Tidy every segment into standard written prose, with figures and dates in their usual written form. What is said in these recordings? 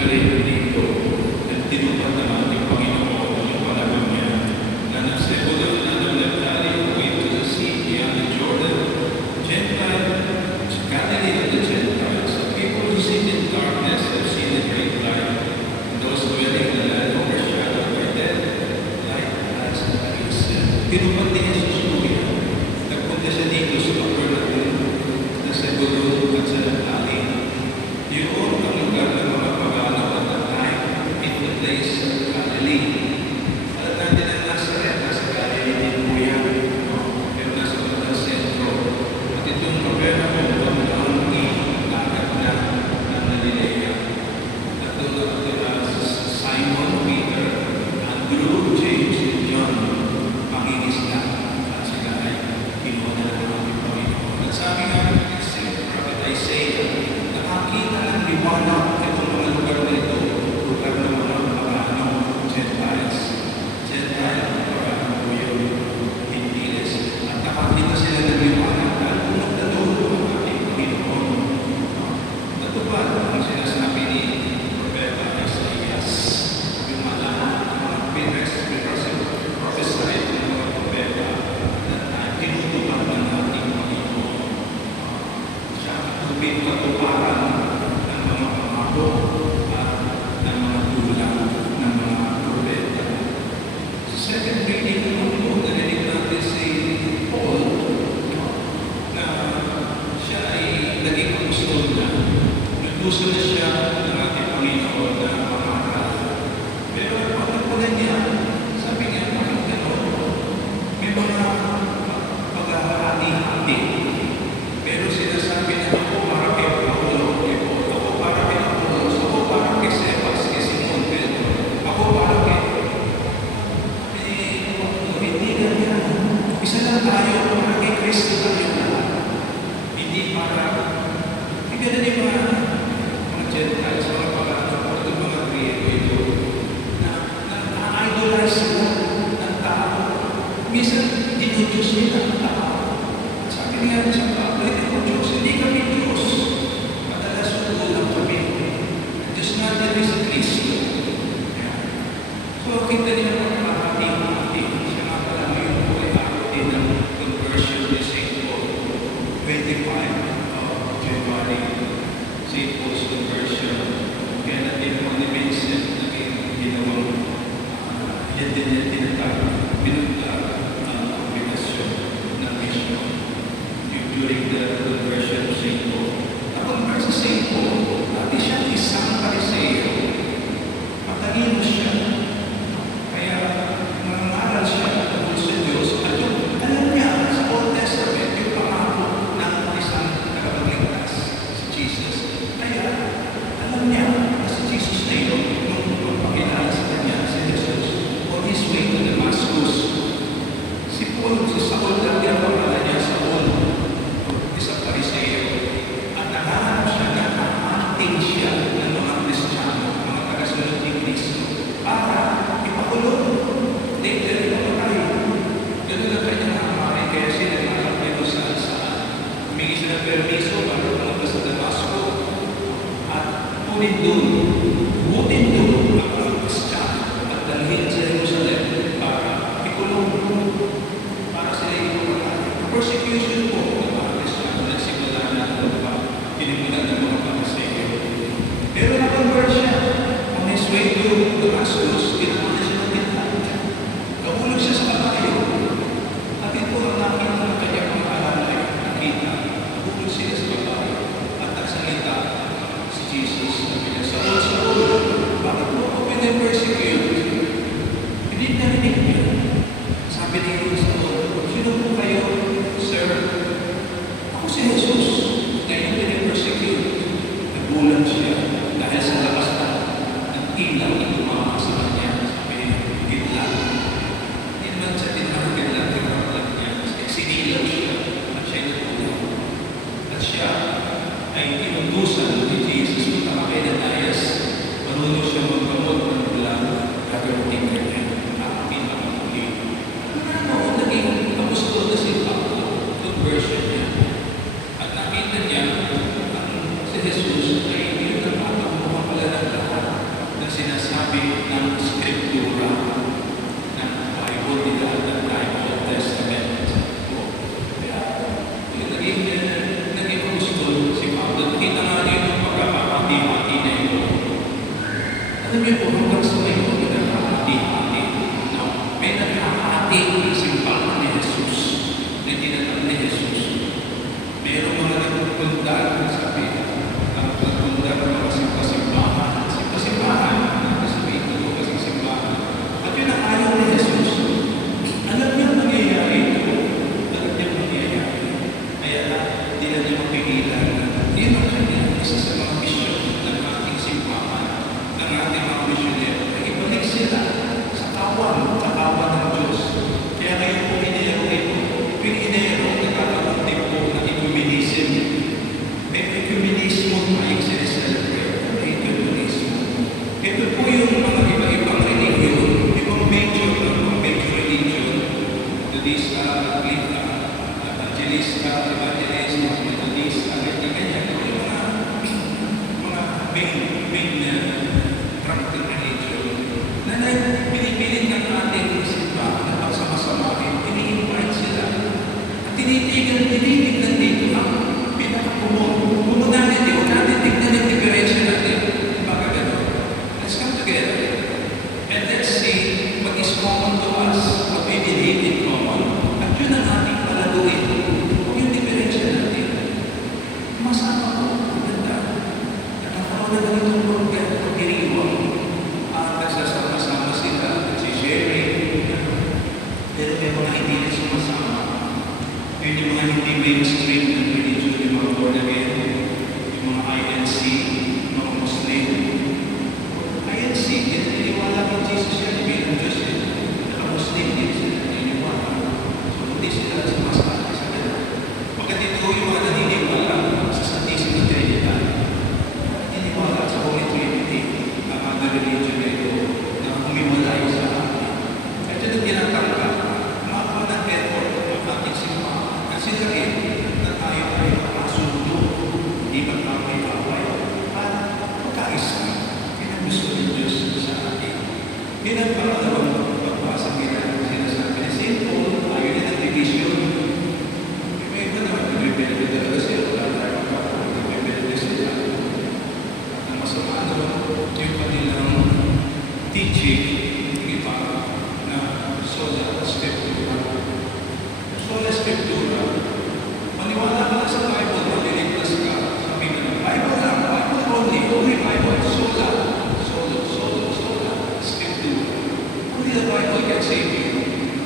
sinabi dito, at tinupad naman ng Panginoon yung palaman niya, na nagsebulo na ng Naphtali away to the sea beyond the Jordan, Gentile, Galilee of the Gentiles, the people who sit in darkness have seen a great light, and those dwelling in the land overshadowed by death, light has arisen. Tinupad ni Jesus po yan. Nagpunta siya dito sa Capernaum, na sa Sebulun at sa Naphtali. Yun ang lugar ng mga pagano at the time in the place of Galilee. Alam natin ang Nazareth, nasa Galilee din po yan. Pero nasa mga sentro. At itong Capernaum, ang ilagat na ng Galilea. At doon Simon, Peter, Andrew, James, and John, mangingisda. At sila ay kinuha na ng aming Panginoon. At sabi nga, Prophet Isaiah, nakakita ng liwanag itong mga lugar na ito, lugar ng mga pagano, Gentiles. Gentile, pagano po yun, Gentiles. At nakakita sila ng liwanag at pumunta doon ang ating Panginoon. Natupad ang sinasabi ni Propeta Isaiah, yung mga prophesied ng mga propeta na tinutupad ng ating Panginoon. Siya ang tubig katuparan ng mga pangako at ng mga tulang ng mga propeta. Sa second reading naman po, narinig natin si Paul na siya ay naging apostol na. Nagduso na siya ng ating Panginoon na pangaral. Pero pagkakulan niya, sabi niya, bakit gano'n? May mga paghahati-hati. Pero sinasabi na ako para kay Paulo, ako para kay Apollos, ako para kay Cephas, kay Simon Pedro, ako para kay hindi na yan. Isa lang tayo para kay Kristo tayo lahat. Hindi para ganun yung mga Gentiles, mga pagano, o mga Griego na na-idolize sila ng tao. Minsan, dinudiyos nila ang tao. Sabi niya sa Pablo, Diyos, hindi kami Diyos. Madalas suko lang kami. Diyos natin ay si Kristo. So, kita niyo ang mahati-hati. Siya nga pala ngayon po ay atin ng conversion ni St. Paul. 25 January, St. Paul's conversion. Kaya natin po ni Vincent naging ginawang yan din yung tinatawag aplikasyon ng mission during the conversion of St. Paul. Na-convert sa St. Paul, dati siya isang Pariseo. Matalino siya. Kaya nangangaral siya tungkol sa Diyos. At yung alam niya sa Old Testament, yung pangako ng isang nakapagligtas, si Jesus. Kaya alam niya na si Jesus na yun, nung magpakilala sa kanya, si Jesus, on his way to Damascus. Si Paul, si Saul, lang yan pangalan niya, Saul, isang Pariseo. At nakahanap siya na nakahanting siya ng mga Kristiyano, mga tagasunod ni Kristo, para ipakulong. Later, ipamatay. Ganun lang kanya nakamarin, kaya sila nakakap nito saan. Humingi siya ng permiso para pumunta sa Damasco. At butin doon ang mga Kristiyano at dalhin sa Jerusalem para ikulong, para sila ipamatay. Persecution po ng mga Kristiyano nagsimula na doon pa tinimulan ng mga Pariseo. Pero na-convert siya on his way to Damascus, ginawa na siya ng tindahan. Nahulog siya sa kabayo. At ito ang nakita ng kanyang mga alalay. Nakita, nahulog siya sa kabayo at nagsalita si Jesus. Sabi niya, Saul, bakit mo ako pinapersecute? Hindi narinig niya. Sabi niya, Saul, sino po kayo, sir? Ako si Jesus. Ngayon pinapersecute. Nagulat siya dahil sa lakas ng ilaw na tumama sa kanya. Sabi niya, gitla. Hindi naman siya tinawag gitla, tinawag niya. Sinilaw siya at siya nagulat. At siya ay inutusan ni Jesus na kay Ananias. Marunong siya magkamot ng bulan, gagawin ka niya. Akin ang muli. Noon naging apostol na si Pablo, conversion niya. At nakita niya si Jesus ay hindi na pala ng lahat. Alam niyo po, hanggang sa ngayon, naghahati-hati. No? May naghahati ng simbahan ni Jesus, na tinatang ni Jesus. Mayroong mga nagpupunta, sabi, ang nagpunta ng mga simbahan, sabihin ko kasi simbahan. At yun ang ayaw ni Jesus. Alam niya nangyayari ito. Alam niya nangyayari. Kaya hindi na niya mapigilan. Yun ang kanya, isa sa mga misyon ng ating simbahan, ng ating mga misyonero. Ibalik sila sa kawan ng Diyos. Kaya ngayon po Enero ito, yung Enero, nagkakaroon din po ng ecumenism. May ecumenismo tayong sineselebrate. May ecumenismo. Ito po yung mga iba-ibang religion, ibang major religion, Buddhist, Evangelist, Methodist, ganyan. Yung mga main practical religion na pinipilit ng ating simbahan na pagsama-samahin, ini-invite sila. At tinitignan dito ang pinaka-commonality o natin tignan ang diferensya natin. Baka gano'n. Let's come together and let's see what is common to us, what we believe in common. At yun ang ating palaguin. Kung yung diferensya natin, masama po, ang ganda. Nakakaroon na itong pagdiriwang. Nagsasama-sama sila, si Sherry. Pero may mga hindi na sumasama. Yun yung mga hindi mainstream ng religion, yung mga born again, yung mga INC, mga Muslim. INC, niniwala kang Jesus yan, bilang Diyos yan. Naka-Muslim din sila, niniwala. So, hindi sila sumasama sa kanila. Pagkatito yung mga naniniwala sa Santisimo Trinidad, niniwala sa Holy Trinity, ang mga religion na ito, na humiwalay sa atin. At yun ang tinatangka, makakuha ng effort ng ating simbahan. Kasi rin na tayo ay makasundo, hindi magkakay-away, at magkaisa. Yun ang gusto ng Diyos sa atin. Yun ang pangalawang pagbasa nila sinasabi ni St. Paul, ayaw din ang division. May iba naman nag-rebelde talaga sila, wala tayo magkakaroon, nag-rebelde sila. At ang masama naman, yung kanilang teaching, iba na sola scriptura. Sola scriptura, maniwala ka sa Bible, maliligtas ka. Sabi ka na, Bible lang, Bible only Bible, sola scriptura. Only the Bible can save you.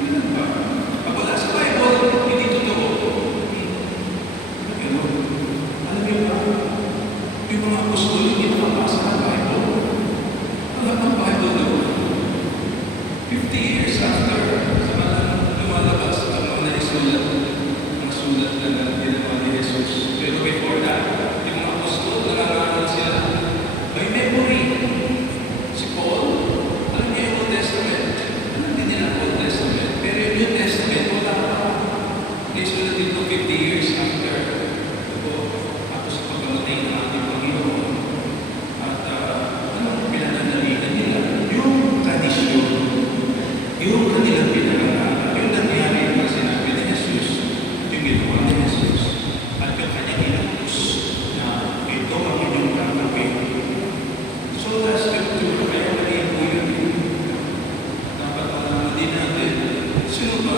Ano ba? Pag wala sa Bible, hindi totoo. Ano? Alam niyo ba? Yung mga apostol, hindi nakapasa ng Bible. Wala pang Bible doon. 50 years after, lumalabas ang mga naisulat, ang sulat na ginawa ni Jesus. Pero before that, yung mga apostol, nangangaral sila. May memory. Si Paul, alam niya yung Old Testament. Alam din nila ang Old Testament. Pero yung New Testament, wala pa. Naisulat dito 50 years after. Tapos sa pagkamatay ng ating Panginoon. At pinananalitan nila yung tradisyon, yung kanilang pinangaral, yung nangyari na sinabi ni Jesus, yung ginawa ni Jesus, at yung kanyang inapos na ito ang inyong gagawin. So, last scripture, kaya maliit po yun. Dapat malaman din natin, sino ba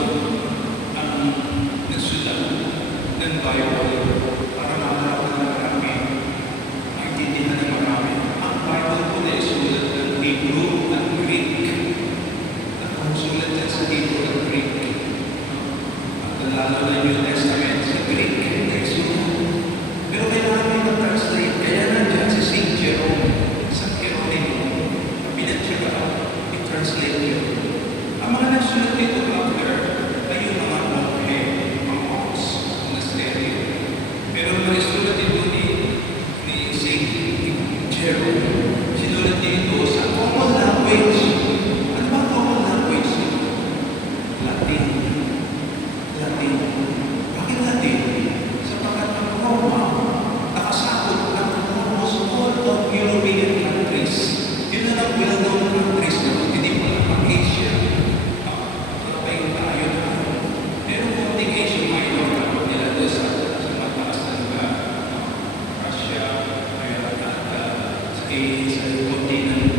ang nagsulat ng Bible para malaman ng marami, maintindihan ng marami. Ang Bible po na isulat ng Hebrew at Greek. Nakasulat yan sa Hebrew at Greek. At lalo na New Testament sa Greek na isulat. Pero kailangan mo mag-translate. Kaya nandiyan si St. Jerome, San Jeronimo, pinatsaga, i-translate yun. Ang mga nagsulat nito after ay yung mga monke, mga monks, mga stereo. Pero ang isulat ito ni St. Jerome, sinulat dito sa common language. Ano ba common language? Latin. Bakit Latin? Sapagkat ang Roma, nakasakot ng almost all of European countries. Yun na lang well-known countries na hindi mo lang ang Asia. Tayo na. Meron konting Asia minor kapag nila doon sa mataas na Russia, sa continent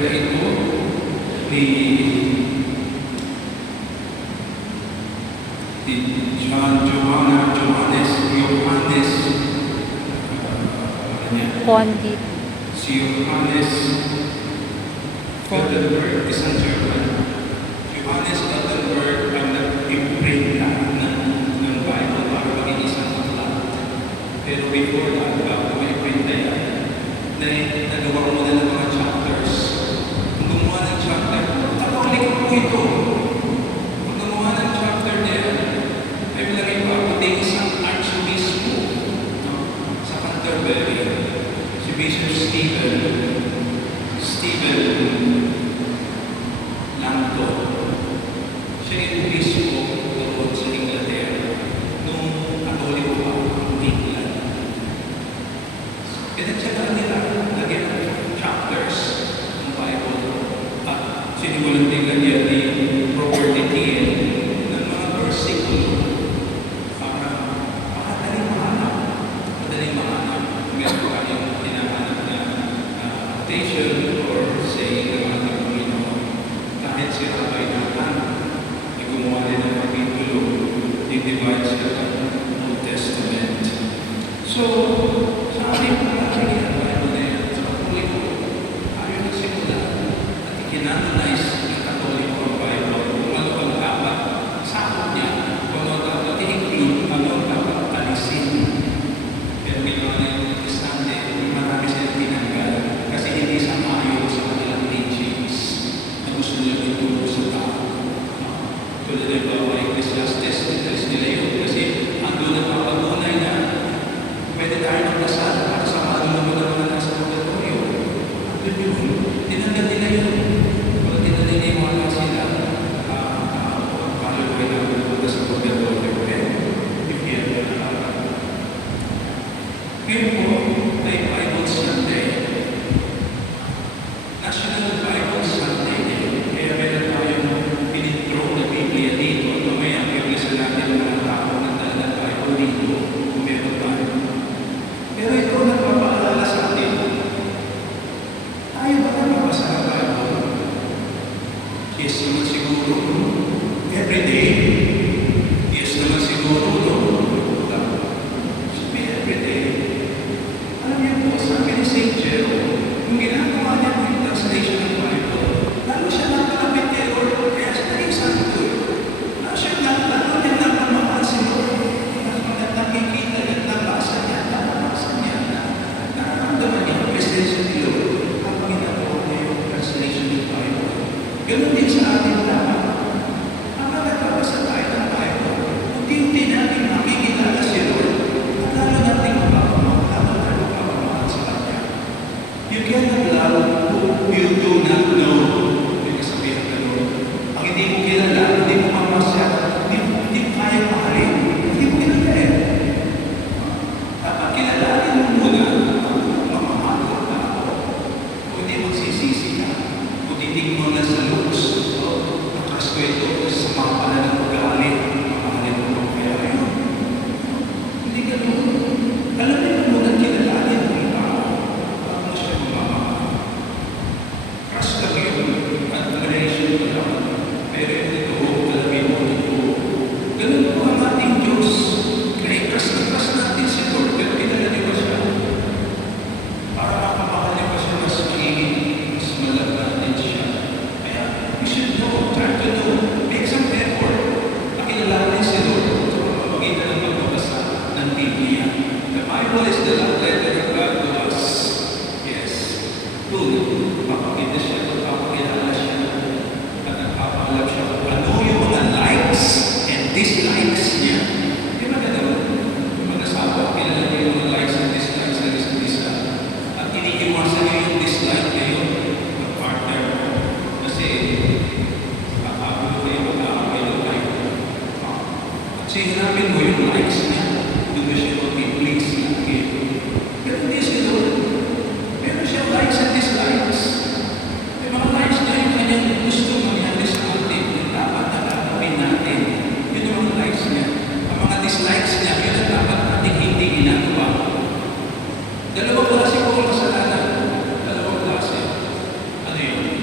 na ito ni Johannes, Condit. si Johannes Gutenberg, isang German. Johannes Gutenberg ang nag-imprint ng Bible para maging isang aklat. Pero before that, bago ma-imprint na yan, nagawa mo na ng mga chapters. Kung gumawa ng chapter, Catholic po ito. Kung gumawa ng chapter na yan, ay malagay pa, kundi isang archbispo sa Canterbury, si Bishop Stephen Langton. Siya yung obispo doon sa Inglaterra nung Katoliko pa ang England. Pinagsagaan nila lagyan ng chapters ng Bible at sinimulan din lagyan ni Robert Etienne ng mga versikulo para madaling mahanap. Meron kayong hinahanap na quotation or saying ng mga Panginoon. Kahit si Rabbi Nathan ay gumawa din ng kapitulo, i-divide siya ng Old Testament. So, sa ating pagkakali ang Bible na yan, sa Katoliko, ayaw nagsimula at ikinanonize ng Katoliko ang Bible. Kung ano ang dapat, sakot niya, kung ano dapat i-include, ano dapat alisin. Pero ginawa na yung Protestante, marami silang tinanggal kasi hindi samayo sa kanilang teachings na gusto nilang ituro sa tao. Tulad ng bawa Ecclesiastes, italis nila yun kasi ando na papatunay na pwede tayo magdasal para sa malulunod ng mga nasa purgatorio. Ando yun, tinanggal nila yun. Kung tinanggal nila yung mga sila, paano kayo napunta sa purgatorio? Bigyan na ngayon po ay Bible Sunday. National Bible Sunday. Kaya meron tayong pinintro na Biblia dito. At mamaya, i-release natin ang mga tao na talagang Bible dito. Kung meron tayo. Pero ito nagpapaalala sa atin. Tayo ba nagbabasa ng Bible? Yes naman siguro. Every day. Yes naman siguro. Should be every day. Alam niyo po, sabi ni St. Jerome, yung ginagawa niya po yung translation ng Bible, lalo siya napalapit kay Lord, kaya siya naging santo. Lalo niya napamahal si Lord. Nakikita niya, nabasa niya, nararamdaman niya ang presensya ni Lord habang ginagawa niya yung translation ng Bible. Ganun din sa atin lahat. Habang nagbabasa tayo ng Bible, unti-unti natin makikilala si Lord at lalo natin mapapamahal sa Kanya. You cannot love who you do not know. Yung kasabihan ka Lord. Ang hindi mo kilala, hindi mo mamasya, hindi mo kaya mahalin, hindi mo kilala eh. Dapat kilalanin mo muna ang mamahal ng tao. Kung hindi magsisisi ka, kung titig mo na sa looks, nakas ko ito sa mga pala ng pag-aalit, mamahalin mo kaya yun. Hindi ka doon. Alam niyo mo na kilalanin ang tao bago siya mamamahal. Trust lang yun. Admiration mo lang. Pero ito, alamin mo ito. Ganun po ang ating Diyos. Kaya trust natin si Lord. Pero kilala niyo ba siya? Para makapamahal niyo ba siya mas magiging, mas malag natin siya. Kaya we should know, try to know, make some effort. Pakilalanin si Lord sa pamamagitan ng pagbabasa ng Biblia. The Bible is the love letter of God to us. Yes. Doon, papakita siya, papakilala siya, at nagpapaalam siya kung ano yung mga likes and dislikes niya. Di ba gano'n? Yung mga asawa, kilala niyo yung mga likes and dislikes ng isang isa. At iniiwasan niyo yung dislike ngayon ng partner mo. Kasi, papagulo kayo, mag-aaway ng like. At sinabin mo yung likes niya, doon mo siya mag-please lagi. Ganun din si Lord. Meron siya likes and dislikes. May mga likes na yung kanyang gusto mangyari sa atin, yung dapat na gagawin natin. Yun yung mga likes niya. Ang mga dislikes niya, yun ang dapat natin hindi ginagawa. Dalawang klase po ang kasalanan. Dalawang klase. Ano yun?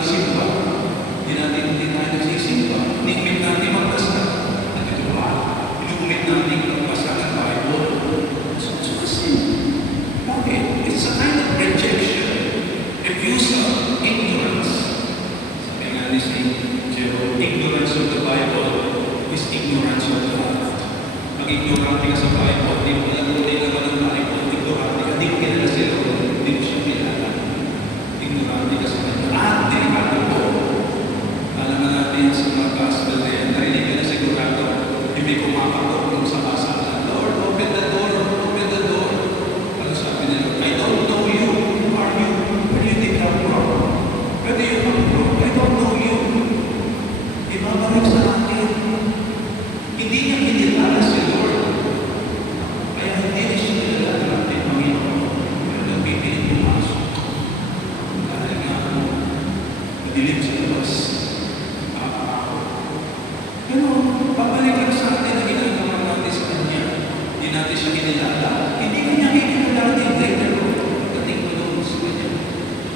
magsimba. Hindi tayo nagsisimba. Inuumit natin magdasal. Nandito ba? Inuumit natin magbasa ng Bible. So, kasi, bakit? It's a kind of rejection. Refusal, ignorance. Sabi nga ni St. Jerome, ignorance of the Bible is ignorance of God. Pag ignorante ka sa Bible, di mo alam kung naman ang Bible, ignorante ka, di mo kilala si Lord, di mo siya kilala. Ignorante ka sa kanya. Delikado po. Alam na natin sa mga gospel na yan, narinig ka na sigurado, yung may kumakakot kung sa kasalan. Lord, open the door, open the door. Ano sabi nila? I don't know you. Who are you? Where do you come from? Where do you come from? I don't know you. Ibabalik sa akin. Hindi niya kinilala si Lord. Kaya hindi niya siya kilala natin, Panginoon. Pero nabibiling pumasok. Dahil nga po, madilim sa labas. Pero, babalik lang sa atin na ginagawa natin sa Kanya. Hindi natin siya kinilala. Hindi kanya kinilala din later on. Pagdating mo doon sa Kanya.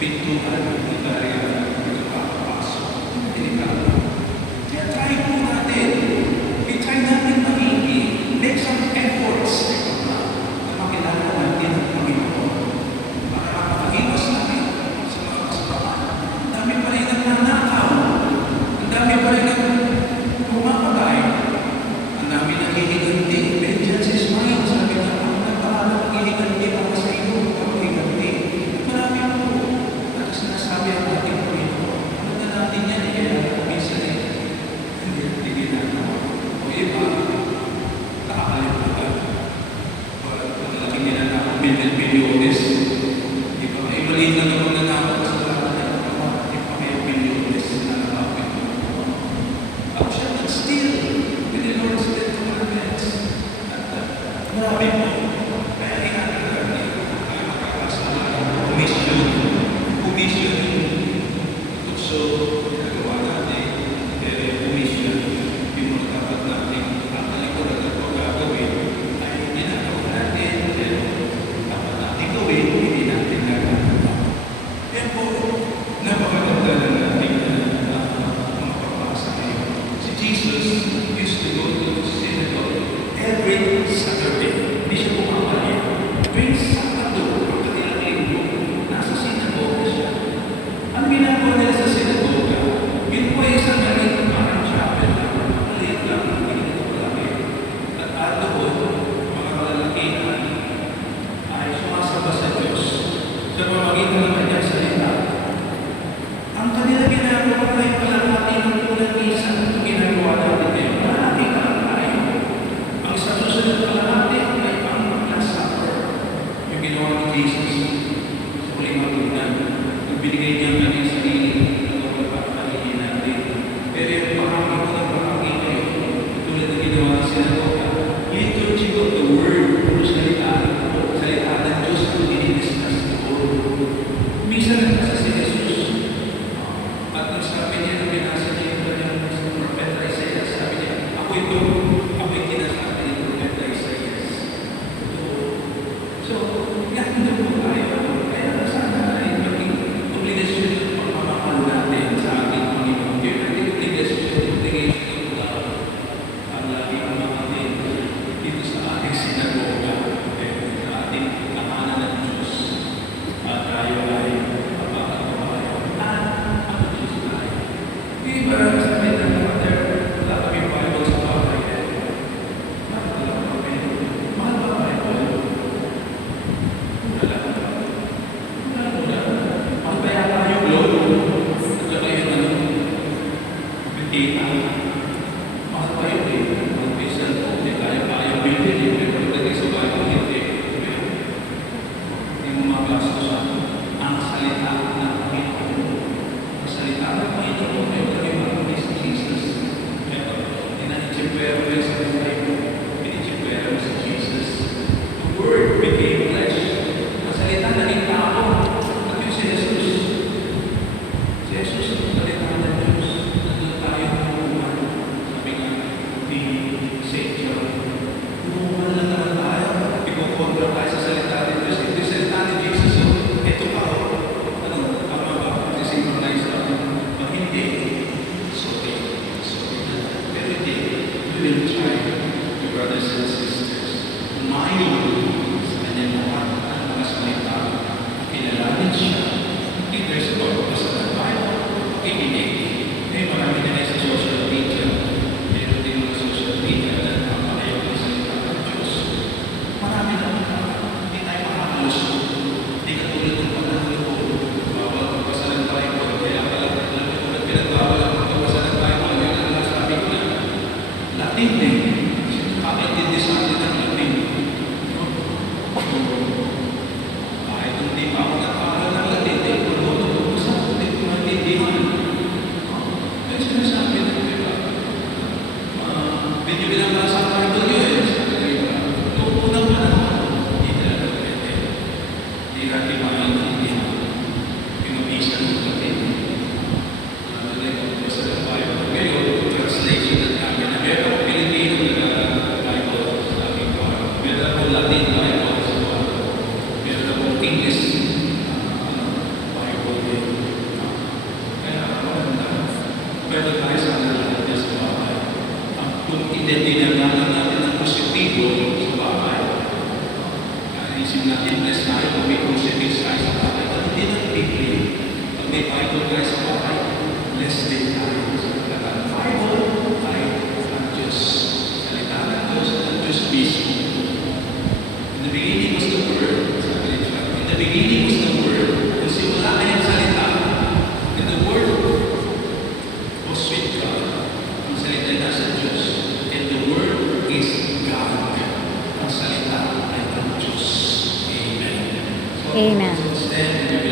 Pintuan, hindi tayo nagpapapasok. Delikado. Kaya try po natin. I-try natin magiging. Make some efforts na makilala natin ang Panginoon. Para makapag-iwas natin sa mga kasalanan. Ang dami pa rin nagnanakaw. Ang dami pa rin pumapatay. Ang dami naghihiganti. Vengeance is mine. Sabi na ako nagpahala maghihiganti para sa iyo. Maghihiganti. Marami po. At sinasabi ang ating Panginoon. Ano na natin yan? Minsan hindi na. O iba, nakakalimutan. Malaking ninanakot, milyones. Di ba? May maliit na naman nanakot sa lahat. Di pa kayo milyones na nakapit. But still, with the Lord's death commandments. At marami po. Kaya inaaral natin tayo makakasala. Commission. So, ginagawa natin, commission. Yung mga dapat natin, ang talikuran na ito gagawin, ay ginagawa natin, pero dapat natin gawin, hindi natin nagagawa. Kaya po, napakaganda na natin na mapapasa ngayon. Si Jesus used to go to synagogue every Saturday. Hindi siya pumapalik. Tuwing Sabado, ang kanilang linggo, nasa synagogue siya. Ang ginagawa nila sa synagogue, yun po ay isang galing parang chapel lang. Maliit lang, hindi ito malaki. At ato po, mga kalalakihan ay sumasamba sa Diyos sa pamamagitan ng kanyang salita. Ang kanila ginagawa ay palakati ng unang isa. Ito ginagawa natin ngayon. Palakati ka lang tayo. Ang sa susunod palakati ay ang Last Supper. Yung ginawa ni Jesus sa huling hapunan. Nagbinigay niya ang kanyang sarili. Nagawin pa ang paligid natin. Pero yung pahagi ko ng pahagi ngayon, tulad na ginawa ng sinagoga, liturgy of the word, salita ng Diyos ang dinidiscuss ko. Minsan nagkasa si Jesus. At nung sabi niya, nung binasa niya yung kanyang propeta Isaiah, sabi niya, ako yung kinasabi ni propeta Isaiah. So, yan na po tayo. Kaya sana ay maging obligasyon yung pagmamahal natin sa ating Panginoon. Yung ating obligation of love. Ang lagi ang natin dito sa ating sinagoga, sa ating kamanan ng Diyos. At tayo ay mapakatawayo. At ang Diyos ay. Hindi ba sabi ng Father, wala kami Bible sa bahay. Mahal ba Bible? Wala. Mahal ba yata yung load? At saka yun bitita. Mahal ba yun eh? Ang pisan po, hindi kaya bilhin eh. Pero pagdating sa Bible, hindi. Hindi mo magastos ang salita ng Panginoon. Ang salita ng Panginoon ay talagang Pero tayo sa lahat niya sa bahay. Kung tinagalan natin ang positibo sa bahay, isip natin, bless tayo kung may crucifix tayo sa bahay. Pero hindi na Biblia. Pag may Bible tayo sa bahay, bless din tayo. Bible ay ang Diyos. Salita ng Diyos, ang Diyos mismo. In the beginning was the Word. Sabi ni John. In the beginning was the Word. Kung simula na yung salita, and the Word was with God. Ang salita ay nasa Diyos. And the Word is God. Ang salita ay ang Diyos. Amen. Amen. So, stand